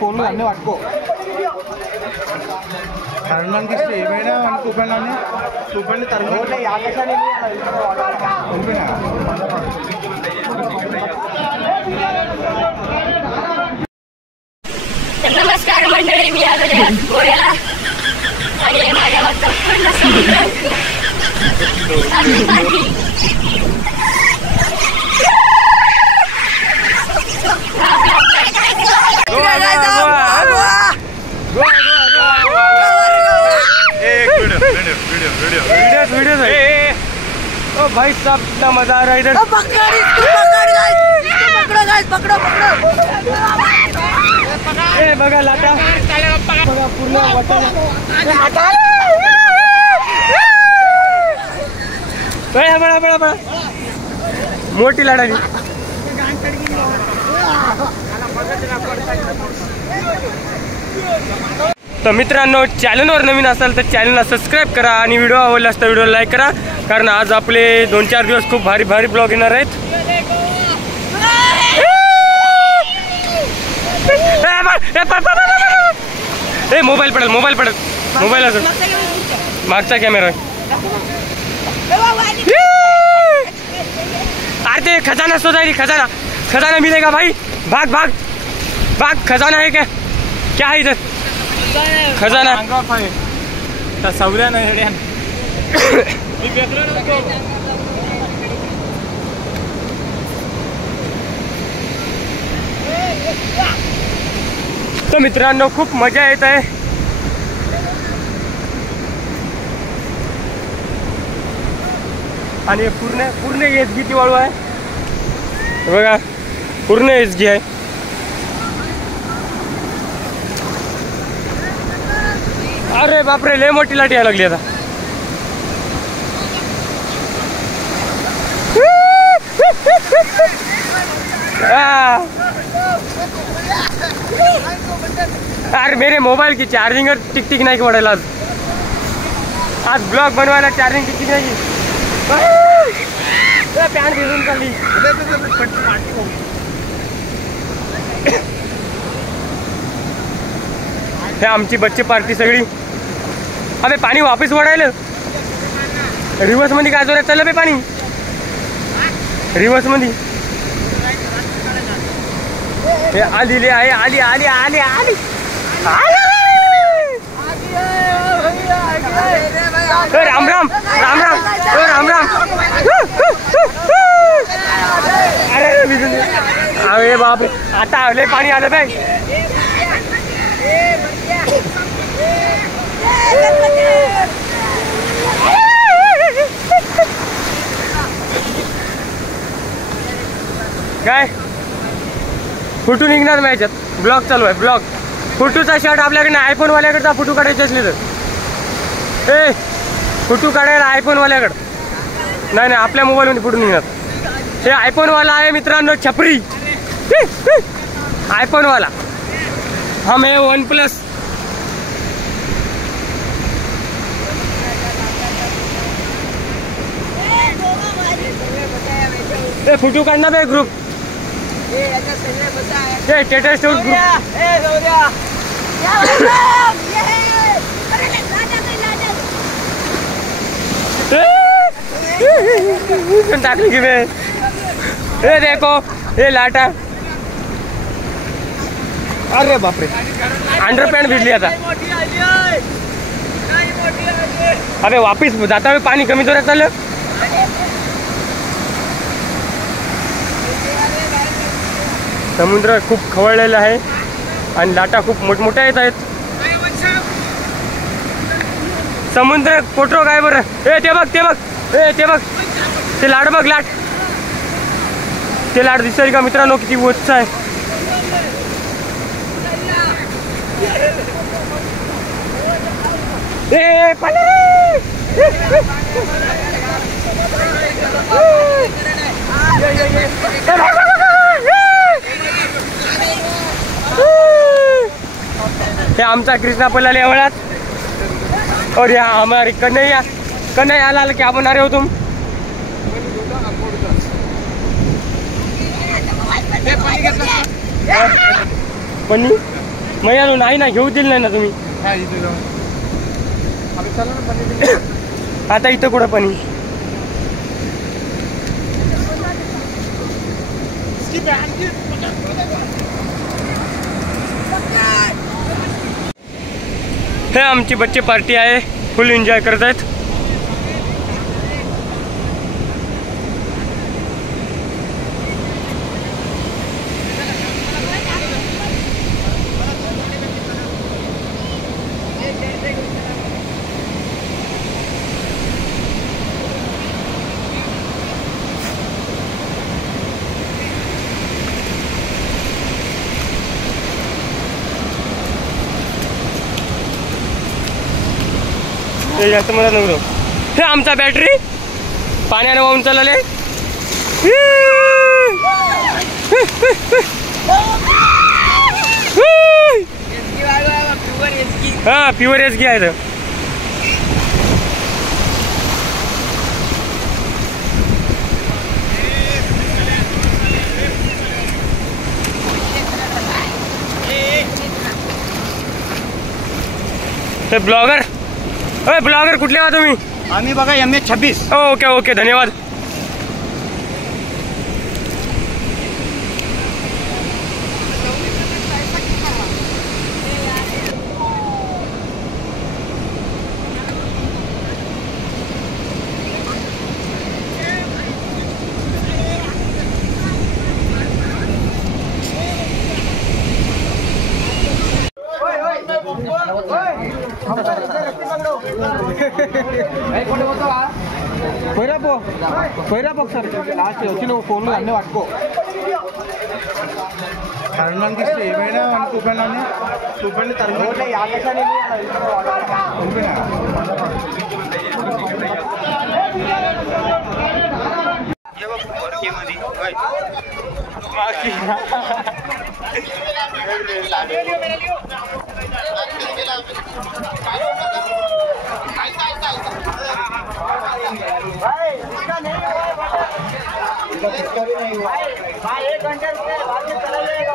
Phone అన్నీ పట్టుకో తరుణానికి ఏమైనా అనుకోపోయినా చూపండి తరుణం ఆకాశాన్ని नमस्कार मंडळी, मी आज गोव्याला आणि माझ्या वाटतं पूर्ण ओ भाई साहब इतना मजा आ रहा है इधर। पकड़ो ए बघा लाटा बघा पूर्ण बड़ा मोठी लाटा तर मित्रांनो, चॅनलवर नवीन असाल तर चॅनलला सबस्क्राईब करा आणि व्हिडिओ आवडला असता व्हिडिओ लाईक करा, कारण आज आपले 2-4 दिवस खूप भारी ब्लॉग येणार आहेत। ए मोबाईल पडेल मोबाईल असं मागचा कॅमेरा अरे ते खजाना शोधायली खजाना मिलेगा भाई, भाग खजाना है क्या है इधर खजाना सवऱ्या नाही तर मित्रांनो खूप मजा येत आहे। आणि पूर्ण एसगीची वाळू आहे बघा, पूर्ण एसगी आहे। अरे बापरे, लय मोठी लाट यायला लागली आता। अरे मेरे मोबाइल की चार्जिंग टिक नाही पडायला आज ब्लॉग बनवायला चार्जिंग टिक नाही। पॅन्ट भिजून चालली। हे आमची बच्चे पार्टी सगळी। अबे पाणी वापस वडायला रिवर्स मध्ये काय जोरात चाललं बे पाणी, रिवर्स मध्ये आली राम राम अरे बाप, आता लय पाणी आलं बाई। काय फोटो निघणार नाही याच्यात, ब्लॉग चालू आहे ब्लॉग। फोटोचा शर्ट आपल्याकडे आयफोन वाल्याकडचा फोटो काढायचे असले तर ए फोटो काढायला आयफोन वाल्याकडे नाही, आपल्या मोबाईल मध्ये फोटो निघणार। हे आयफोन वाला आहे मित्रांनो, छपरी आयफोन वाला। हम है OnePlus। फोटो काढना बे ग्रुप, स्टेटस ग्रुप। टाकली की बे, ए देखो ये लाटा। अरे बापरे, अंडरपॅन्ट भिजली आता। अबे वापिस जाता वेळी पाणी कमी जोरात चाललं। समुद्र खूप खवळलेला आहे आणि लाटा खूप मोठमोठ्या येत आहेत। समुद्र कोटरो काय बरं, ए ते बघ ते लाट बघ, ते लाट दिसेल का मित्रांनो, किती उंच आहे। ए हे आमचा कृष्णा पल्ला लेवळात और यहाँ हमारी कन्हैया कन्हैया लाल क्या बना रहे हो तुम? पन्नी मैया नाही ना घेऊ दिलं नाही ना तुम्ही. आता इथं कुठं पनी? हे आमची बच्चे पार्टी आहे, फुल एन्जॉय करत आहेत. जास्त मला नव्हतं. हे आमचा बॅटरी पाण्याने वाहून चालले. हा प्युअर एसगी आहे. ते ब्लॉगर ब्लॉगर कुठले आहात तुम्ही? आम्ही बघा MH26. ओके ओके धन्यवाद. సర్ లాస్ట్ వచ్చి నువ్వు ఫోన్లో అన్నీ పట్టుకో. తరుణానికి ఇస్తే ఏమైనా అని చూపండి తరుణాన్ని ఆకాశాన్ని भाई 1 घंटे बाद में चला जाएगा.